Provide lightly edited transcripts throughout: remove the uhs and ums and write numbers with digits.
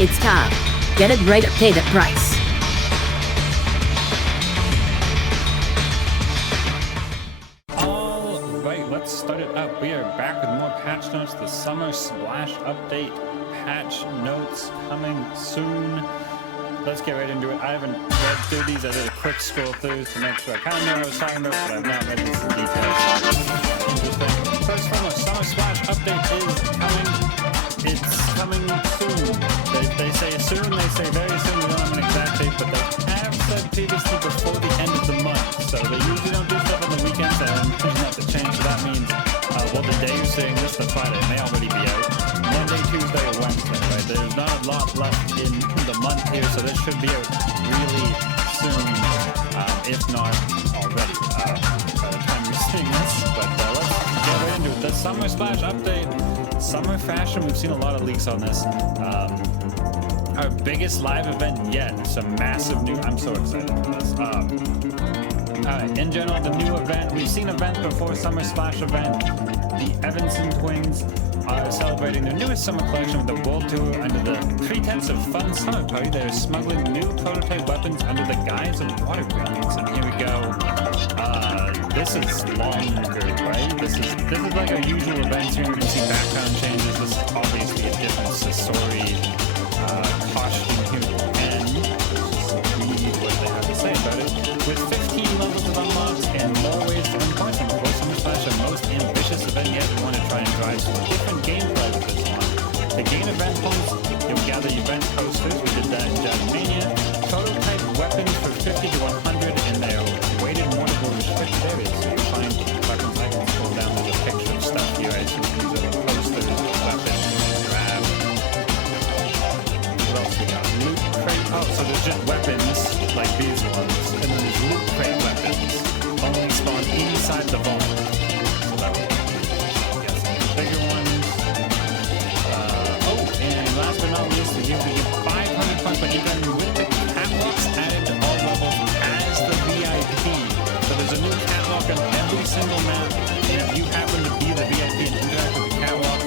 It's time. Get it right or pay the price. Alright, let's start it up. We are back with more patch notes. The Summer Splash Update patch notes coming soon. Let's get right into it. I haven't read through these. I did a quick scroll through to make sure I kind of know what I was talking about, but I've not read these in detail. Interesting. First from a Summer Splash Update is coming. It's coming soon. They say soon, they say very soon. We don't have an exact date, but they have said previously before the end of the month. So they usually don't do stuff on the weekends, and I'm pushing that to change. So that means, well, the day you're saying this, the Friday, may already be out. Monday, Tuesday, or Wednesday, right? There's not a lot left in the month here, so this should be out really soon, if not already, by the time you're seeing this. But let's get right into it. The Summer Splash Update. Summer fashion, we've seen a lot of leaks on this. Our biggest live event yet. It's a massive new, I'm so excited for this. In general, the new event, we've seen events before, Summer Splash event. The Evanson twins are celebrating their newest summer collection with the world tour under the pretense of fun summer party. They're smuggling new prototype weapons under the guise of water guns. And here we go. This is longer, right? This is like our usual events here. We can see background changes. This is obviously a different Sasori costume here. And read what they have to say about it. With 15 levels of unlocks and more ways to earn points, and before Summer Splash, our most ambitious event yet, we want to try and drive some different gameplay with this one. To gain event points, you'll gather event posters. We did that in Jasmania. Prototype weapons for 50 to 100, and they're weighted more to restricted areas. So you'll find weapons. I can scroll down. There's a picture of stuff here. I assume these are the posters, weapons, grab. What else we got? Loot crate. Oh, so there's just weapons like these ones, and then there's loot crate weapons. Only spawn inside the vault. So that would be, I guess, bigger ones. And last but not least, we give 500 points, but even with the catwalks added to all levels as the VIP. So there's a new catwalk on every single map, and if you happen to be the VIP and interact with the catwalk,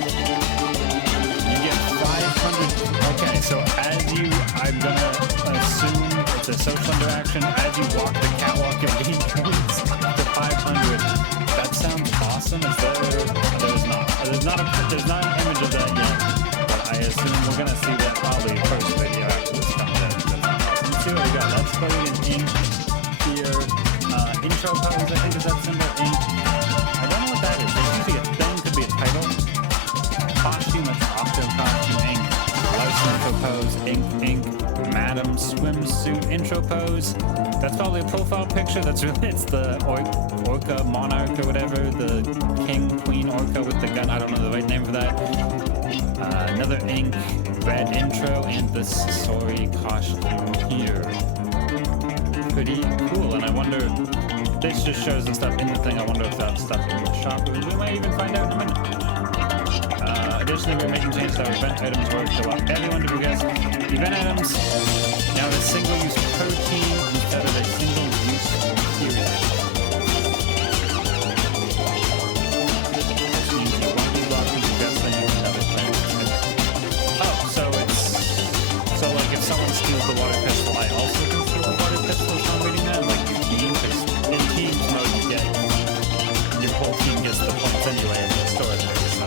you get 500. Okay, so as you, I'm gonna assume it's a social interaction. As you walk the catwalk, you gain points to 500. That sounds awesome. Is there? There's not. There's not an image of that yet. I assume we're gonna see that probably first video after this comes out. Let's see what we got. Let's play in ink here. Intro pose, I think is that symbol ink. I don't know what that is. There's usually a thing, could be a title. Costume, that's Octo costume ink. Louse intro pose, ink. Madam swimsuit intro pose. That's probably a profile picture. That's really, it's the orca monarch or whatever. The king, queen orca with the gun. I don't know the right name for that. Another ink, red intro, and the Sasori costume here. Pretty cool, and I wonder, this just shows the stuff in the thing. I wonder if that's stuff in the shop. We might even find out in a minute. Additionally, we're making changes to our event items work to allow everyone to progress. Event items now a single-use protein instead of a single-use period. If someone steals the water pistol, I also can steal the water pistol if I'm reading that. Like, you team, because in teams mode, you get, your whole team gets the points anyway in the store there, so,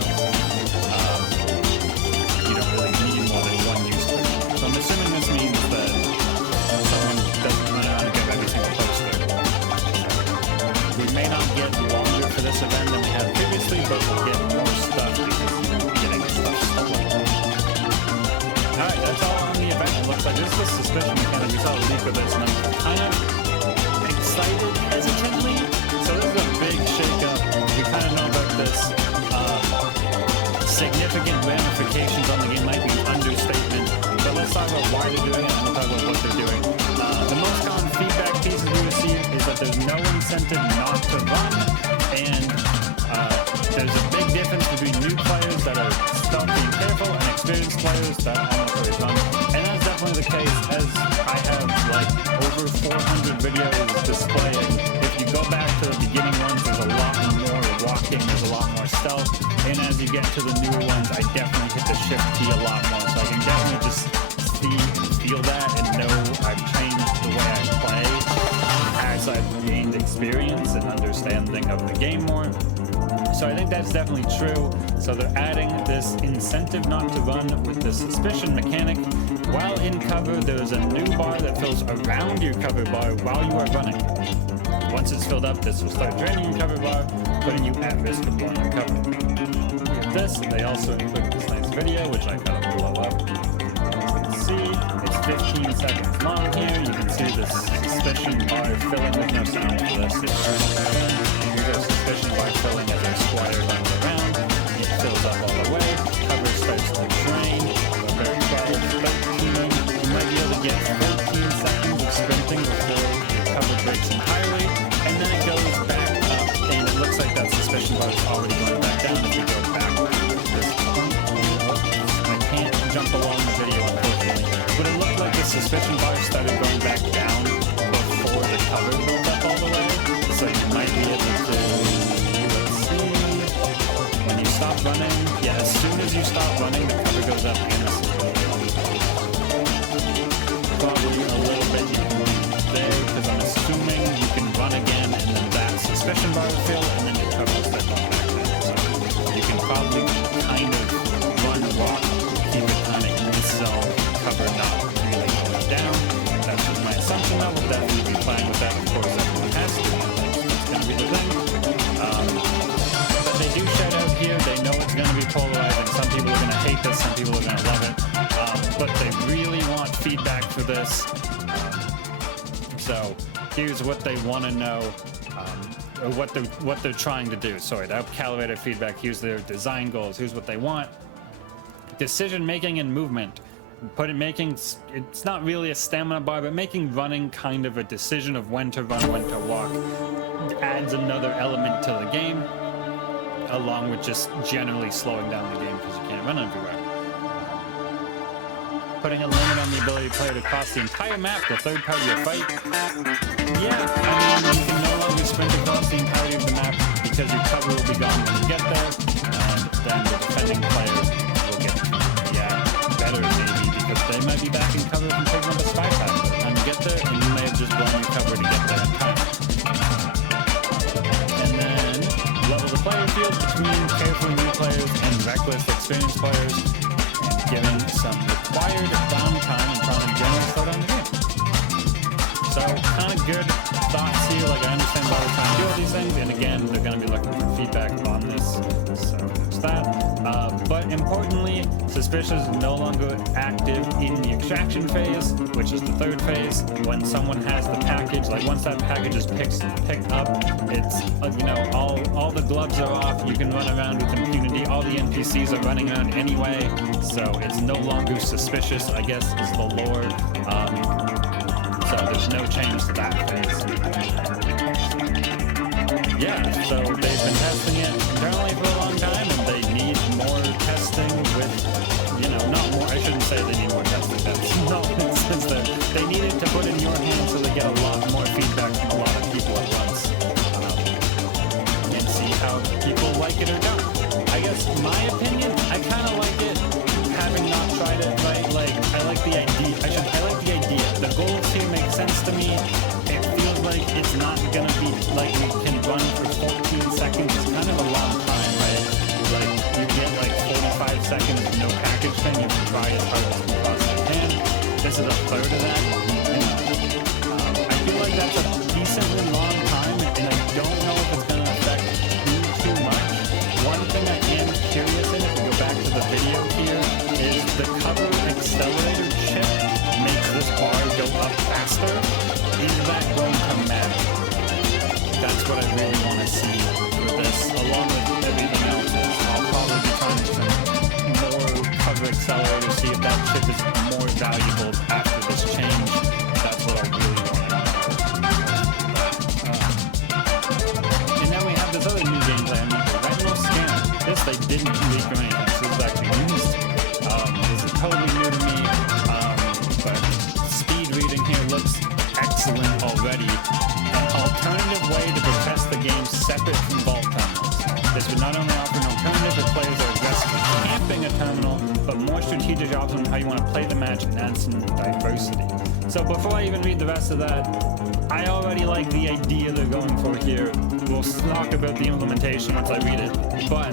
you don't really need more than one use per. So I'm assuming this means that someone doesn't run around and get every single poster. We may not get longer for this event than we have previously, but we'll get more stuff because we'll be getting stuff stolen. Alright, that's all on the event. It looks like this was suspicion because we saw a leak of this, and I'm kind of excited hesitantly. So this is a big shake-up. We kind of know about this. Significant ramifications on the game might be an understatement. But let's talk about why they're doing it, and we'll talk about what they're doing. The most common feedback pieces we receive is that there's no incentive not to run, and there's a big difference between new players that are stealthy and careful and experienced players that almost always run. And that's definitely the case, as I have like over 400 videos displaying. If you go back to the beginning ones, there's a lot more walking, there's a lot more stealth. And as you get to the newer ones, I definitely hit the shift key a lot more. So I can definitely just experience and understanding of the game more. So I think that's definitely true. So they're adding this incentive not to run with the suspicion mechanic. While in cover, there's a new bar that fills around your cover bar while you are running. Once it's filled up, this will start draining your cover bar, putting you at risk of blowing your cover. With this, they also include this nice video, which I gotta blow up. As you can see, it's 15 seconds long here. You can see the suspicion bar filling. There's no sound for this. It's the suspicion bar filling as our squire runs around. It fills up all the way. Cover starts to drain. About 12, 13. You might be able to get 14 seconds of sprinting before your cover breaks entirely. And then it goes back up. And it looks like that suspicion bar is already going back down if you go back to this point. I can't jump along the video, unfortunately. But it looked like the suspicion bar started going back down before the cover built up all the way. So you might be able to, let's see, when you stop running, yeah, as soon as you stop running, the cover goes up and the probably a little bit you can move there, because I'm assuming you can run again and then that suspicion bar will fill and then your cover will start going back down. So you can probably kind of run walk, keep it kind of in this zone, cover not really going down. That's just my assumption. I will definitely be playing with that. Of course, everyone has to. It's going to be the thing. But they do shout out here. They know it's going to be polarizing. Some people are going to hate this. Some people are going to love it. But they really want feedback for this. So here's what they want to know. Or what they're trying to do. Sorry, the calibrated feedback. Here's their design goals. Here's what they want. Decision making and movement. It's not really a stamina bar, but making running kind of a decision of when to run, when to walk adds another element to the game, along with just generally slowing down the game because you can't run everywhere. Putting a limit on the ability of player to cross the entire map, the third part of your fight. Yeah, I mean, you can no longer sprint across the entirety of the map because your cover will be gone when you get there, and then the defending player will get better maybe because they might be back in cover from taking up a spy pack by the time you get there, and you may have just blown your cover to get there in time. And then level the player field between careful new players and reckless experienced players, giving some required downtime and trying to generally slow down the game. So kind of good thoughts here. Like I understand why we're trying to do all these things, and again, they're going to be looking for feedback on this. So there's that. But importantly, suspicion is no longer active in the extraction phase, which is the third phase. When someone has the package, like once that package is picked up, it's all the gloves are off. You can run around with impunity. All the NPCs are running around anyway, so it's no longer suspicious, I guess is the lore. So there's no change to that phase. Yeah, so they've been testing it internally for a long time, and they need more testing with, not more. I shouldn't say they need more testing. That's not in the sense that they need it to put in your hands so they get a lot more feedback from a lot of people at once, and see how people like it or don't. I guess my opinion, I kind of like it, having not tried it, right? Like, I like the idea. I like the idea. The goals here make sense to me. It feels like it's not gonna be like we can run for 14 seconds. It's kind of a long time, right? Like you get like 45 seconds of no package thing. You can try as hard as you possibly can. This is a third of that. I feel like that's a decently long time, and I don't know if it's gonna affect too much. One thing I am curious in, if we go back to the video here, is the cover accelerator chip makes this bar go up faster. Is that going to matter? That's what I really want to see with this, along with everything else. I'll probably be trying some more cover accelerators, see if that chip is more valuable after this change. That's what I really want to know. And then we have this other new gameplay. I mean, the retinal scanner. This they didn't leak or anything, so this is actually used. This is totally new to me, but speed reading here looks excellent already. An alternative way to protest the game separate from vault terminals. This would not only offer an alternative if players are aggressively camping a terminal, but more strategic options on how you want to play the match and add some diversity. So before I even read the rest of that, I already like the idea they're going for here. We'll talk about the implementation once I read it, but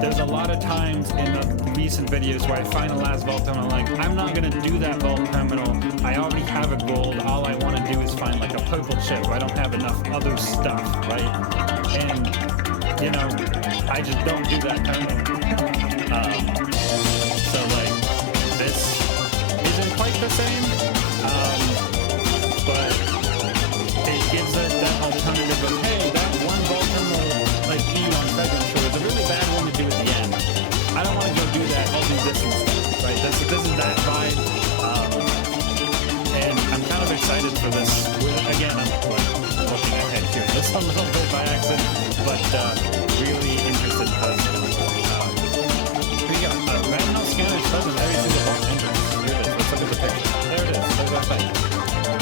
there's a lot of times in the recent videos where I find a last vault terminal, like, I'm not gonna do that vault terminal. I already have a gold. All I want to do is find like a purple chip where I don't have enough other stuff, right? And, you know, I just don't do that terminal. So like, this isn't quite the same, but it gives it that alternative of, hey, that one vault terminal, like E on Fragrance Shore, is a really bad one to do at the end. I don't want to go do that, I'll do this instead, right? This is that vibe, and I'm kind of excited for this. Again, I'm like looking ahead here just a little bit by accident, but really interested because here we go. Retinal scanner is present in every single vault entrance. Here it is, let's look at the picture. There it is, there's our thing.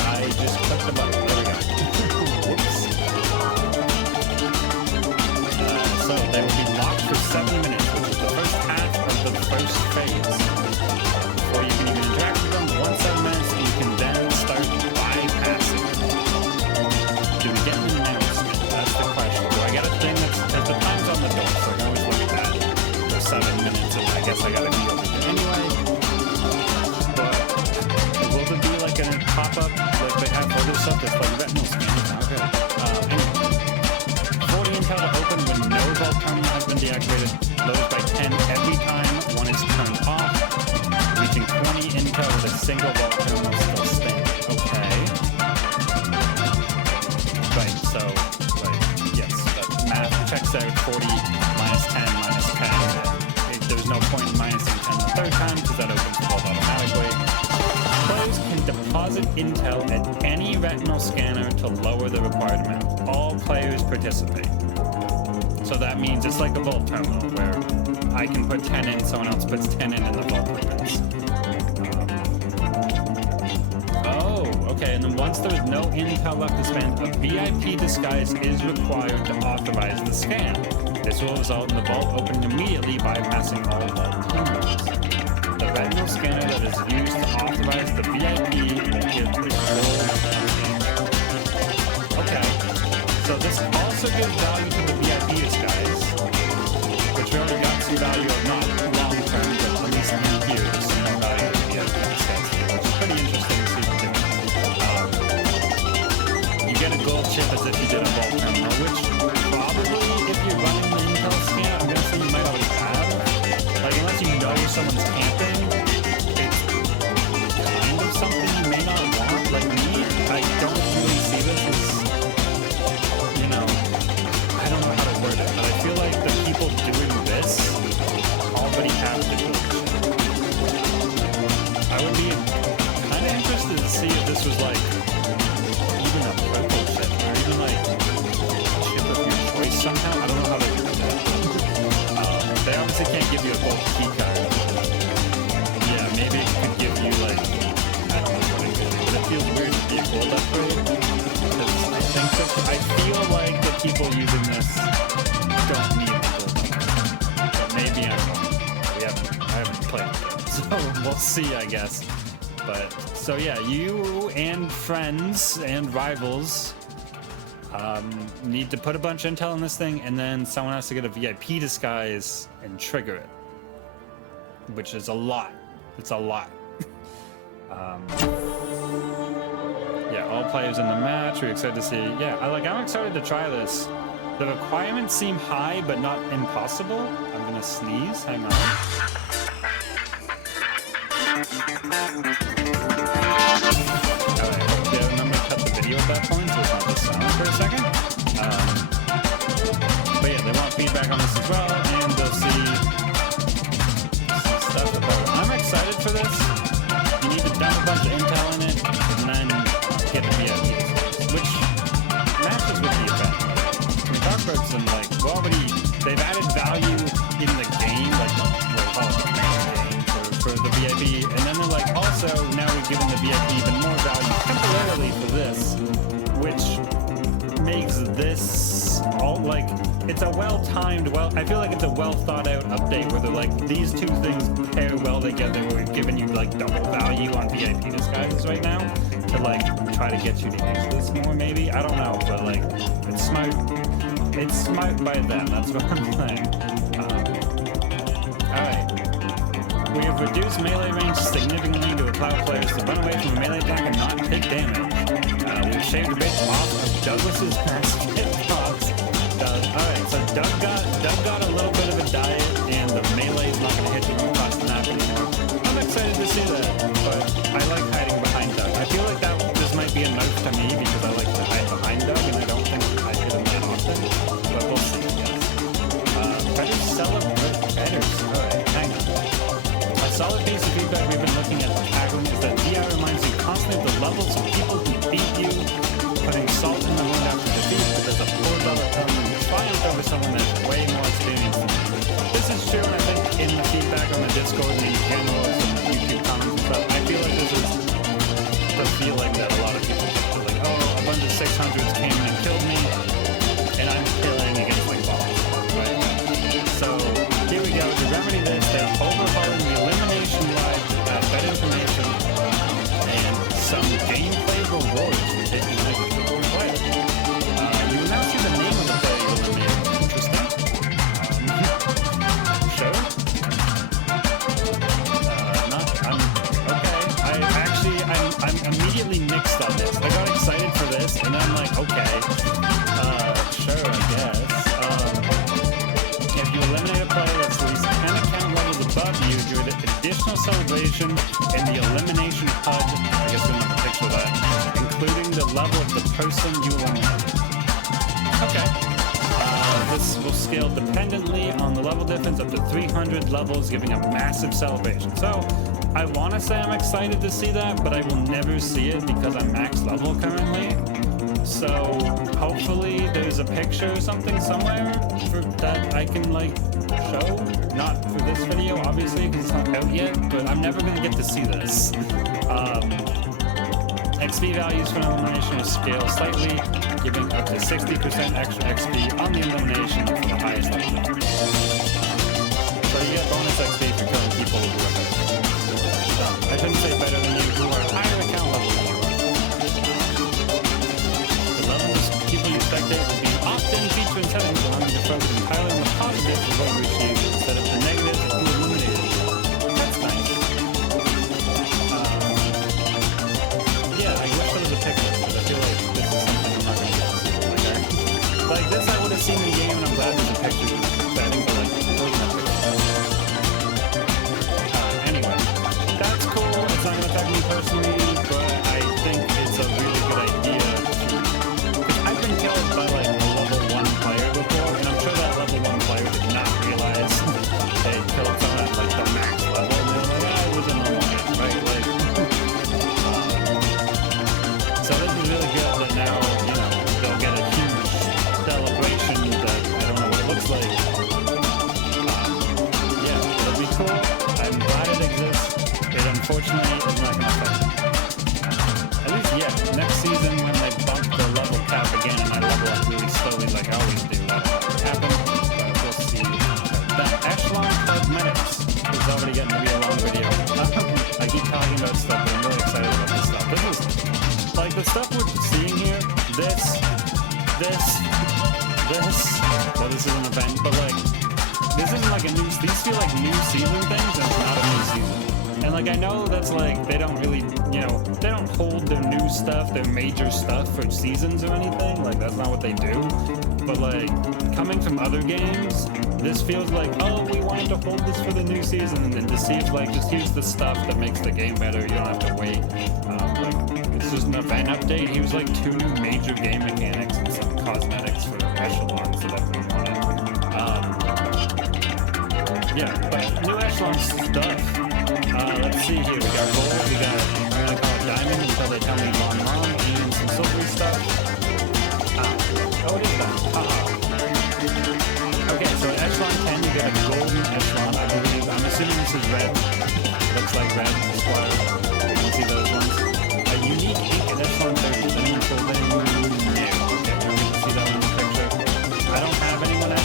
I just clicked the button, there we go. Whoops. So they will be locked for 7 minutes, which is the first half of the first phase. Before you can even interact with them, 7 minutes, and you can then start bypassing them. Do we get an announcement? That's the question. Do I get a thing that's, because the time's on the door, so I can always look at that for 7 minutes, and I guess I gotta be over here anyway. But will there be like a pop-up, like they have other stuff that's like retinal scanning? Okay. Anyway. 40 intel to open when no vault terminal has been deactivated. Loads by 10 every time one is turned off. Reaching 20 intel with a single vault terminal still standing. Okay. Right, so, right, yes. But math checks out 40 minus 10 minus 10. There's no point in minusing 10 the third time because that opens the vault automatically. Players can deposit intel at any retinal scanner to lower the required amount. All players participate. So that means it's like a vault terminal where I can put 10 in, someone else puts 10 in the vault limits. Okay, and then once there is no intel left to spend, a VIP disguise is required to authorize the scan. This will result in the vault opening immediately, bypassing all vault terminals. The retinal scanner that is used to authorize the VIP will give the gold. Okay, so this also gives value to the VIP disguise, which we already got some value of, not long term, but at least in here, there's some more value to the VIP disguise here, which is pretty interesting to see what they do. You get a gold chip as if you did a vault terminal, which probably, if you're running the intel scan, I'm gonna say you might already have. Like, unless you know someone's camping, it's kind of something you may not want. Like me, I don't really see this as, you know, I don't know how to word it, but I feel like the people doing this already have the gold chip. I would be kind of interested to see if this was like even a purple chip, or even like a chip of your choice somehow. I don't know how they do that. They obviously can't give you a gold key card. Yeah, maybe it could give you like, I don't know what it could do, but it feels weird to be a gold upgrade. Because I feel like the people using this don't need the gold upgrade. But maybe I'm wrong. I haven't played it yet, so we'll see, I guess. But, so yeah, you and friends and rivals need to put a bunch of intel in this thing, and then someone has to get a VIP disguise and trigger it. Which is a lot. It's a lot. Yeah, all players in the match, we're excited to see. Yeah, I'm excited to try this. The requirements seem high, but not impossible. I'm gonna sneeze, hang on. Alright, yeah, remember to cut the video at that point so it's not just sound for a second. But yeah, they want feedback on this as well, and they'll see some stuff about it. I'm excited for this. You need to dump a bunch of intel in it, and then get the VIP displays, which matches with the event. We talked about some, like, they've added value in the game, like, we'll call it the main game for the VIP, and then they're like, also, now we've given the VIP even more value temporarily for this, which makes this all, like, it's a well-timed, I feel like it's a well-thought-out update where they're like, these two things pair well together. We're giving you like double value on VIP disguises right now to like try to get you to use this more, maybe. I don't know, but like, it's smart. It's smart by them. That's what I'm saying. All right. We have reduced melee range significantly to allow players to run away from a melee attack and not take damage. We've shaved a bit off of Douglas's past hitbox. Alright, so Doug got a little bit of a diet, and the melee is not going to hit you across the map anymore. I'm excited to see that, but I like hiding behind Doug. I feel like this might be a nerf to me because I like to hide behind Doug, and I don't think I hit him that often, but we'll see, yes. Better celebrate betters. Alright, hang on. A solid piece of feedback we've been looking at tackling is that DI reminds you constantly of the levels of people who beat you, putting salt in the wound after defeat, but there's a poor level telling you triumph over someone that's way more experienced than you. This is true, and I think in the feedback on the Discord and in general, some YouTube comments and stuff, I feel like this is the feeling that a lot of people get. They're like, oh, a bunch of 600s came in and killed me, and I'm killing against like balls, right? So here we go. To remedy this, they're overhauling the elimination ride to add better information and some gameplay rewards for taking like a good player. You will now see the name of the player you eliminated. Interesting. Sure. I'm immediately mixed on this. I got excited for this, and then I'm like, okay, sure, I guess. If you eliminate a player that's at least 10 account levels above you, you get additional celebration in the elimination HUD. I guess we don't have a picture of that, including the level of the person you eliminated. Okay. This will scale dependently on the level difference up to 300 levels, giving a massive celebration. So, I want to say I'm excited to see that, but I will never see it because I'm max level currently. So, hopefully there's a picture or something somewhere for that I can, like, show. Not for this video, obviously, because it's not out yet, but I'm never going to get to see this. XP values for an elimination will scale slightly, giving up to 60% extra XP on the elimination for the highest level. So you get bonus XP for killing people who are better. I shouldn't say better than you, who are higher account level than you are. The levels of people you spectate will be often featured in settings, allowing you to focus entirely on the positive of what you achieved instead of the negative of who eliminated you. That's nice. Yeah, I wish there was a picture, because I feel like this is something I'm not going to get to see. Like this I would have seen in the game, and I'm glad there's a picture setting, but like, there's no picture. Anyway, that's cool. It's not going to affect me personally, but I think it's a really good idea. Because I've been killed by like a level 1 player before, and I'm sure that level 1 player did not realize they killed someone at like the max level, and they're like, ah, it was a normal game, right? Like, so this is really good that now, you know, they'll get a huge celebration that I don't know what it looks like. Yeah, it'll be cool. I'm glad it exists. It unfortunately is not going to affect me. At least, yeah, next season when they bump the level cap again and I level up really slowly like I always do, that'll happen. We'll see. The Echelon Cosmetics is already getting to be a long video. I keep talking about stuff, but I'm really excited about this stuff. This is, like, the stuff we're seeing here, this, well, this is an event, but like, this isn't like a new, these feel like new season things, and it's not a new season. And like, I know that's like, they don't really, you know, they don't hold their new stuff, their major stuff for seasons or anything, like that's not what they do. But like, coming from other games, this feels like, oh, we wanted to hold this for the new season, and then Deceive, like, just here's the stuff that makes the game better, you don't have to wait. Like, this is an event update. He was like 2 new major game mechanics and some cosmetics for echelons that everyone wanted. Yeah, but new echelon stuff. Let's see here. We got gold, we got, I'm gonna call it diamond until they tell me long, and some silvery stuff. Oh, it is that. Okay, so at echelon 10, you got a golden echelon, I believe. I'm assuming this is red. Looks like red, square. You can see those ones. A unique ink at echelon 30. Is anyone sold anyone? No. Okay, you can see that one in the picture. I don't have anyone at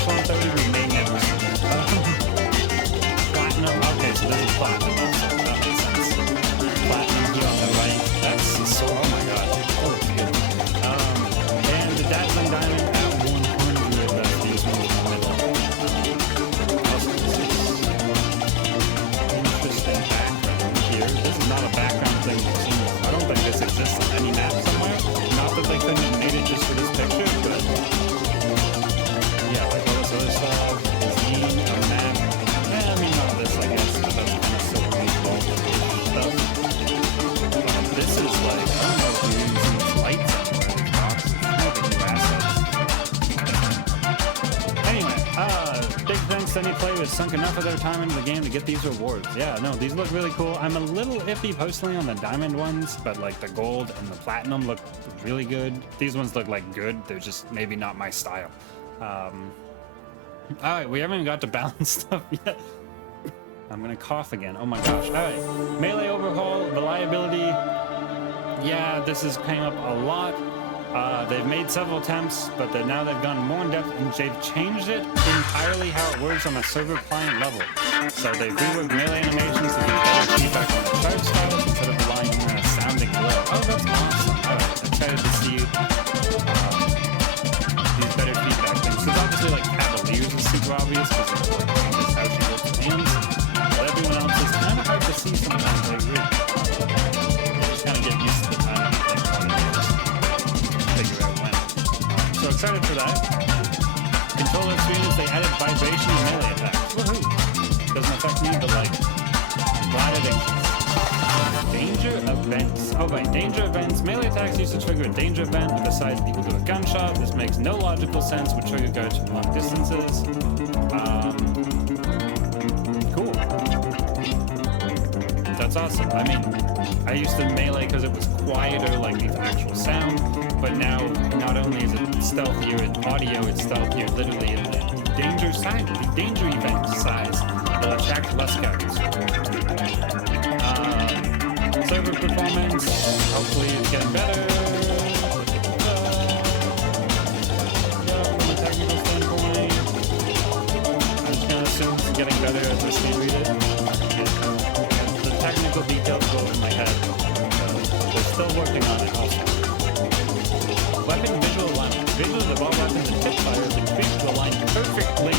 this is not a background thing you've seen. I don't think this exists on any map somewhere. Not that they couldn't have made it just for this picture, but yeah, like all this other stuff, zine, a map. I mean, not this, I guess, but that's kind of silver baseball stuff. This is like, I don't know if you're using these lights anywhere, these boxes. Maybe new assets. Anyway, big thanks to any player who has sunk enough of their time into the game to get these rewards. Yeah, no, these look really cool. I'm a little iffy personally on the diamond ones, but like the gold and the platinum look really good. These ones look like good. They're just maybe not my style. Alright, we haven't even got to balance stuff yet. I'm gonna cough again. Oh my gosh. Alright. Melee overhaul, reliability. Yeah, this is paying up a lot. They've made several attempts, but now they've gone more in depth and they've changed it entirely how it works on a server client level. So they've reworked melee animations to get better feedback on the charge styles instead of relying on a sounding glow. Oh, that's awesome. Alright, excited to see these better feedback things. Because obviously, like, Cavaliers is super obvious because it's like just how she works with hands. But everyone else is kind of hard to see sometimes, I agree. You just kind of get used to the time and think about it. Figure out when. So excited for that. Controller experience, they added vibration and melee attacks. Woohoo! Doesn't affect me, but like, glad it exists. Danger events. Oh right, danger events. Melee attacks used to trigger a danger event with the size equal to a gunshot. This makes no logical sense with trigger guards from long distances. Cool. That's awesome. I mean, I used to melee because it was quieter, like the actual sound, but now not only is it stealthier in audio, it's stealthier literally in the danger size, the danger event size. It'll attract less guards. Server performance, hopefully it's getting better. From a technical standpoint, I'm just gonna assume it's getting better as I speed read it. The technical details go over my head. They're still working on it also. Weapon visual alignment. Visuals of all weapons and tip fires increase to align perfectly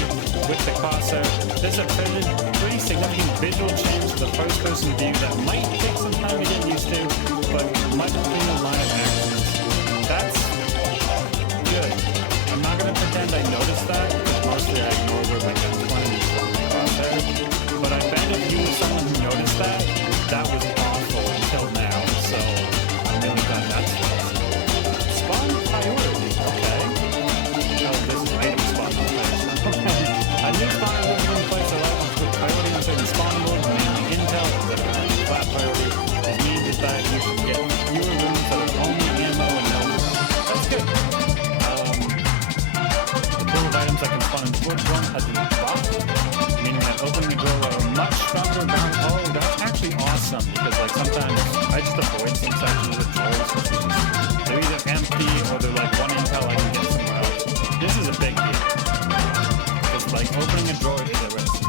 with the crosshair. This appeared pretty significant visual change to the first-person view that might take some time to get used to, but much cleaner line of actions. That's good. I'm not gonna pretend I noticed that, because mostly I ignore where my gun's pointing from my crosshair. But I bet if you were someone who noticed that, that was awful until now. So I'm really glad that's fixed. Spawn priority. Okay. Oh, this is item spawn place. A new spawner was in place allows us to put priority on certain spawnables, mainly intel, etc. Flat priority. This means is that you should get fewer rooms that are only ammo and no. That's good. The pool of items that can spawn in towards one has been buffed, meaning that opening the door will have a much stronger bound. Oh, that's actually awesome because like sometimes I just avoid some sections of drawers because they're either empty or they're like one intel I can get somewhere else. This is a big deal. Like opening a drawer is a risk.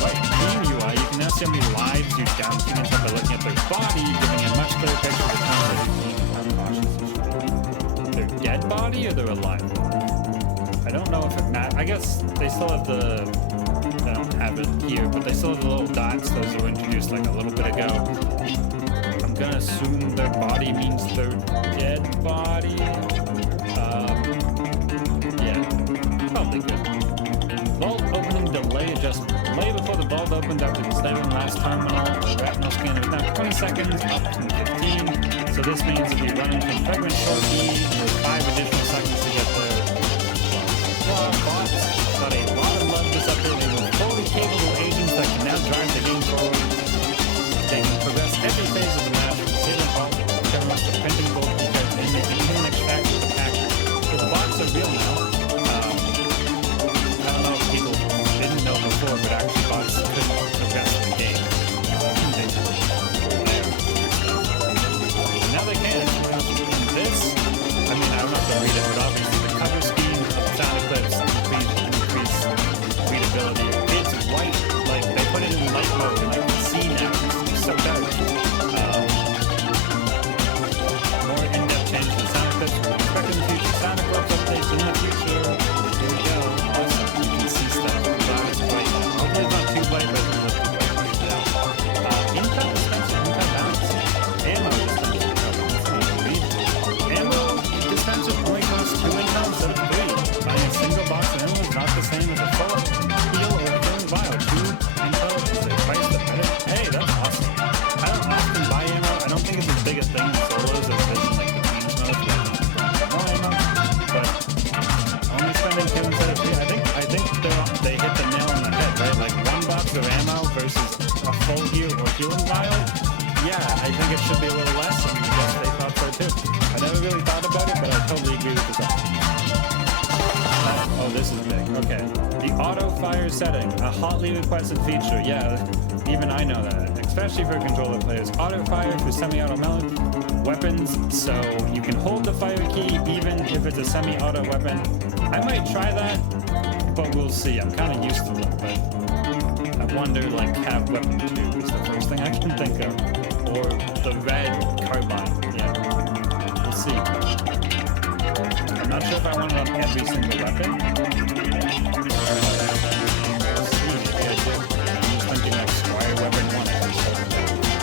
Right, team UI, you can now see how many lives you down humans by looking at their body, giving a much clearer picture of the terms of their dead body or their alive body. I don't know if it matters. I guess they still have the. I don't have it here, but they still have the little dots. Those were introduced like a little bit ago. I'm gonna assume their body means their dead body. Probably good. Vault opening delay adjustment. Delay before the vault opens after slamming the last terminal. The retinal scanner is now 20 seconds up to 15. So this means if you're running from fragment short E, there's 5 additional seconds to get there. Bots got a lot of love this update. They were fully capable agents that can now drive the game forward. They can progress every phase of the map. Saving vault terminals to printing gold because they can even extract the package. So the bots are real now. I don't know if people didn't know before, but actually bots could progress the game. Now they can. In this, I mean, I don't have to read it, but obviously the cover scheme, sound clips, versus a full heal or healing vial, yeah, I think it should be a little less, and I guess they thought so too. I never really thought about it, but I totally agree with this. Oh, this is big. Okay. The auto fire setting, a hotly requested feature. Yeah, even I know that, especially for controller players. Auto fire for semi-auto melee weapons, so you can hold the fire key even if it's a semi-auto weapon. I might try that, but we'll see. I'm kind of used to it, but I wonder, like, have weapon 2 is the first thing I can think of. Or the red carbine. Yeah. We'll see. I'm not sure if I want it on every single weapon. We'll see. Maybe I do. I'm just thinking like Squire Weapon 1.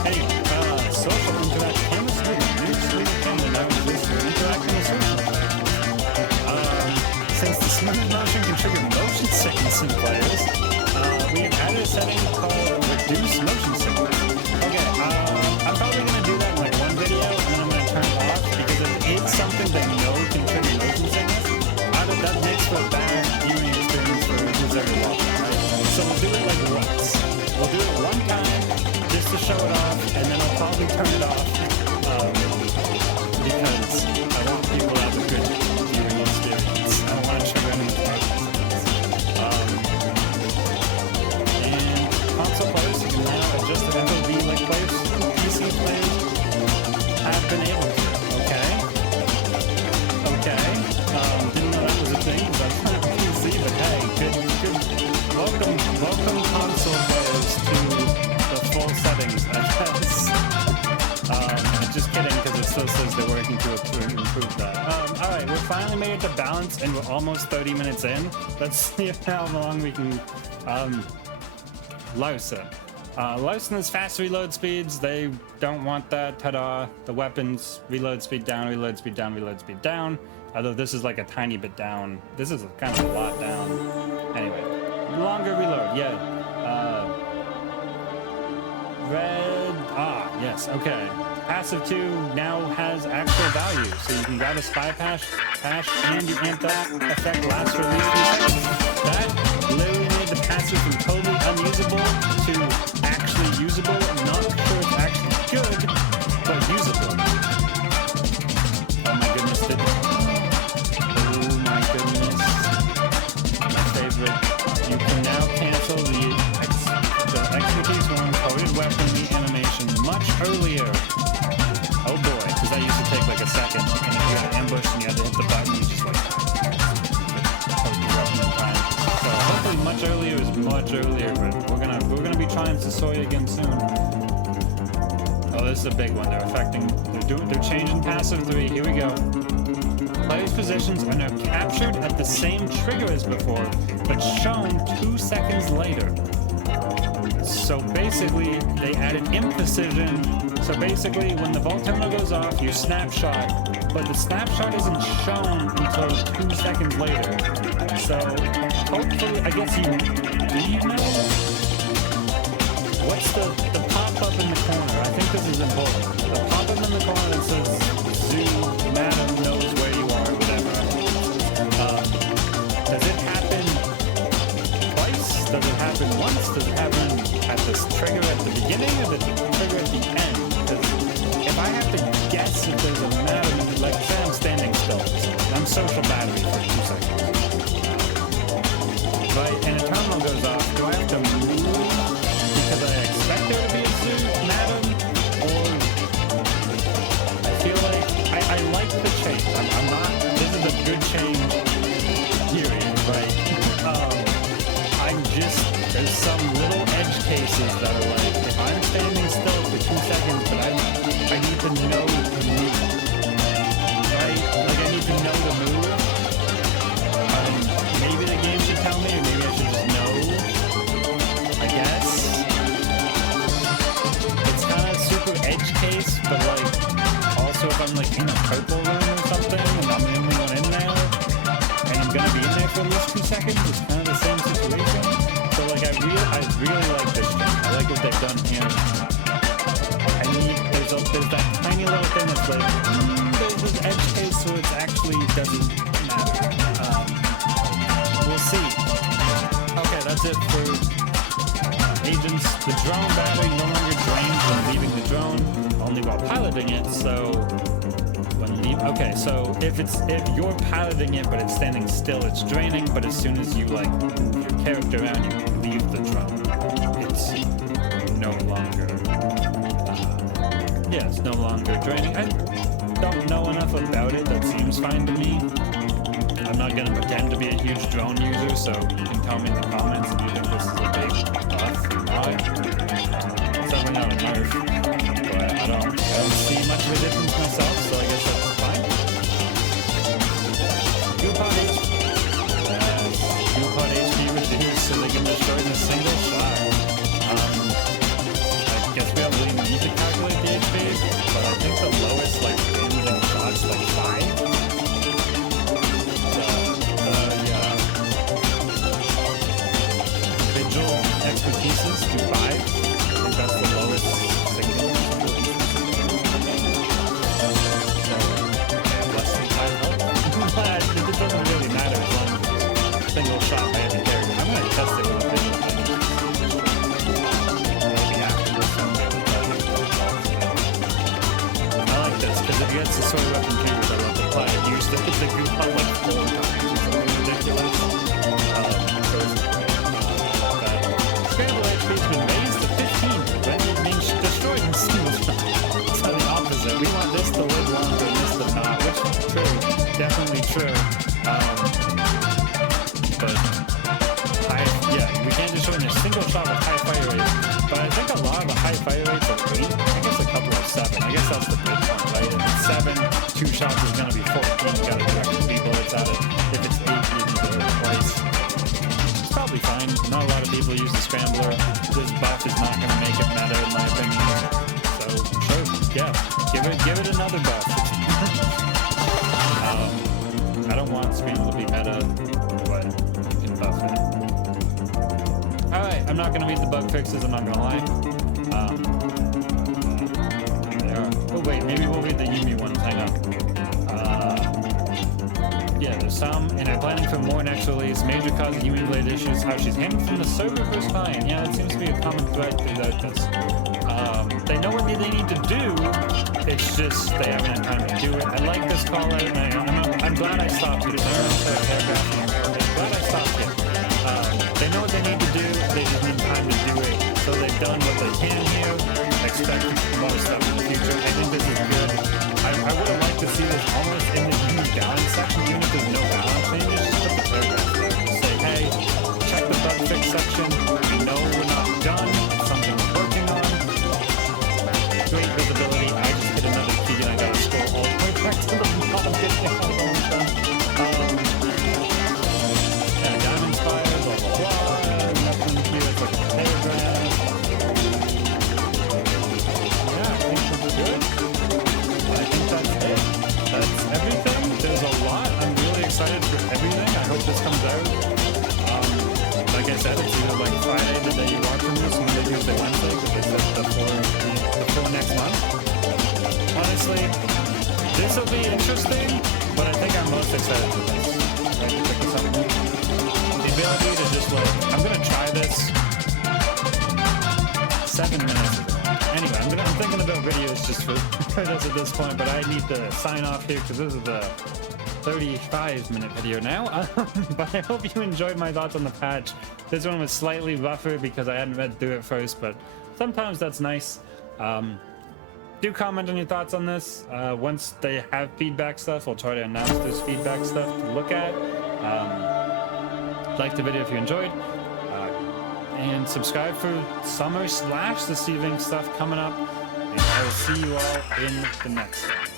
Anyway, social interaction. Cameras with new sleep camera now exists for interacting with social. Since the smooth motion can trigger motion sickness in players, we have added a setting called reduce motion sickness. Okay, I'm probably going to do that in like one video, and then I'm going to turn it off, because if it's something that you know can trigger motion sickness, that makes for a bad viewing experience for who's ever watching, right? So we'll do it like once. We'll do it one time, just to show it off, and then I'll probably turn it off, because I want people to have a good viewing experience. I don't want to trigger anyone's motion sickness. And console players, you can now adjust the FOV like players. PC players have been able to. Okay. Didn't know that was a thing, because I'm not PC, but hey, good. Welcome console players to the full settings, I guess. Just kidding, because it still says they're working to improve that. Alright, we finally made it to balance, and we're almost 30 minutes in. Let's see how long we can, Larsa. Larsa has fast reload speeds. They don't want that. Ta-da. The weapons, reload speed down, reload speed down, reload speed down. Although this is like a tiny bit down. This is kind of a lot down. Anyway, longer reload. Yeah. Red. Yes. Okay. Passive 2 now has actual value, so you can grab a spy patch, and the amp up effect lasts for at least 2 seconds. That literally made the passive from totally unusable to actually usable. I'm not sure it's actually good, but usable. Oh my goodness, my favorite. You can now cancel the expertise one coded weapon reanimation much earlier. Oh boy, because that used to take like a second, and if you had an ambush and you had to hit the button, you just like code the weapon in time. So hopefully much earlier is much earlier, but we're gonna be trying Sasoya again soon. Oh, this is a big one. They're changing passive 3. Here we go. Players' positions are now captured at the same trigger as before, but shown 2 seconds later. So basically, they added imprecision. So basically, when the vault terminal goes off, you snapshot, but the snapshot isn't shown until 2 seconds later. So hopefully, I guess do you know? What's the pop-up in the corner? I think this is important. The pop-up in the corner that says, Zoo, Madam knows where you are, whatever. Does it happen twice? Does it happen once? Does it happen at this trigger at the beginning or the trigger at the end? Because if I have to guess if there's a madam, like say I'm standing still, I'm social battery for 2 seconds. Right, and a terminal goes off, do I have to move because I expect there to be a zoo, madam? Or I feel like I like the change. I'm not, this is a good change, period, right? There's some little edge cases that are like, if I'm standing still for 2 seconds, but I need to know to move, right? Like I need to know to move. Maybe the game should tell me, or maybe I should just know, I guess. It's kind of super edge case, but like, also if I'm like in a purple room or something, and I'm the only one in there, and I'm gonna be in there for at least 2 seconds, it's kind of the same situation. So like I really like this thing. I like what they've done here. There's that tiny little thing that's like, there's this edge case, so it actually doesn't matter. We'll see. Okay, that's it for Agents 3. The drone battery no longer drains when leaving the drone, only while piloting it. So when okay, so if you're piloting it but it's standing still, it's draining. But as soon as you like move your character around, you leave the drone. It's no longer. Yeah, it's no longer draining. I don't know enough about it. That seems fine to me. I'm not gonna pretend to be a huge drone user, so you can tell me in the comments if you think this is a big buff or not. It's definitely not a nerf, but I don't see much of a difference myself, so I guess that's fine. Goopod HD reduced, so they can destroy in a single shot. I guess we don't really need to calculate the HP, but I think the lowest like damaging shots like 5. Expertises to 5. I think that's the lowest signal. Less than 5 health. But it doesn't really matter as long as it's a single shot by every character. I'm gonna test it with a visual thing. Maybe after this one, I like this, because if you get the sort of weapon figures I love to play, you used to hit the goop up like 4 times. It's something ridiculous. Scramble HP has been raised to 15 when it means destroyed in single shot. So the opposite. We want this to live longer and this to not, which is true. Definitely true. But we can't destroy in a single shot with high fire rates. But I think a lot of the high fire rates are 8. I guess a couple of 7. I guess that's the big one, right? If it's 7, 2 shots is going to be 14. You got to direct the people that's at it. If it's 8, you can do it twice. Probably fine. Not a lot of people use the scrambler. This buff is not going to make it meta, in my opinion. So sure, yeah, give it another buff. I don't want scramble to be meta, but you can buff it. All right, I'm not going to read the bug fixes. I'm not going to lie. There are. Oh wait, maybe we'll read the Yumi ones. Hang on. Yeah, there's some, and I'm planning for more next release. Major cause of human-related issues, how she's handled from the server first fine. Yeah, that seems to be a common thread throughout this. They know what they need to do, it's just they haven't had time to do it. I like this call out, and I'm glad I stopped it. I'm glad I stopped it. They know what they need to do, they just need time to do it. So they've done what they can here. Expect more stuff in the future. I think this is good. I would have liked to see this almost in the huge balance section, even if there's no balance changes. Just put the paragraph there. Just say, hey, check the bug fix section. We know we're not done. It's something we're working on. Great visibility. I just hit another key and I gotta scroll all the way back to the bottom. Yeah, diamond spires, blah, blah, blah. Nothing here. It's like a paragraph. Yeah, I think this is good. I think that's it. That's everything. There's a lot. I'm really excited for everything. I hope this comes out. Like I said, it's either like Friday, the day you're watching this, Monday, Tuesday, Wednesday, because they said before next month. Honestly, this will be interesting, but I think I'm most excited for this. Right, to pick this up. The ability to just like, I'm gonna try this 7 minutes ago. Anyway, I'm thinking about videos just for us at this point, but I need to sign off here because this is the 35-minute video now. But I hope you enjoyed my thoughts on the patch. This one was slightly rougher because I hadn't read through it first, but sometimes that's nice. Do comment on your thoughts on this. Once they have feedback stuff, I'll try to announce this feedback stuff to look at. Like the video if you enjoyed. And subscribe for summer / deceiving stuff coming up. And I will see you all in the next one.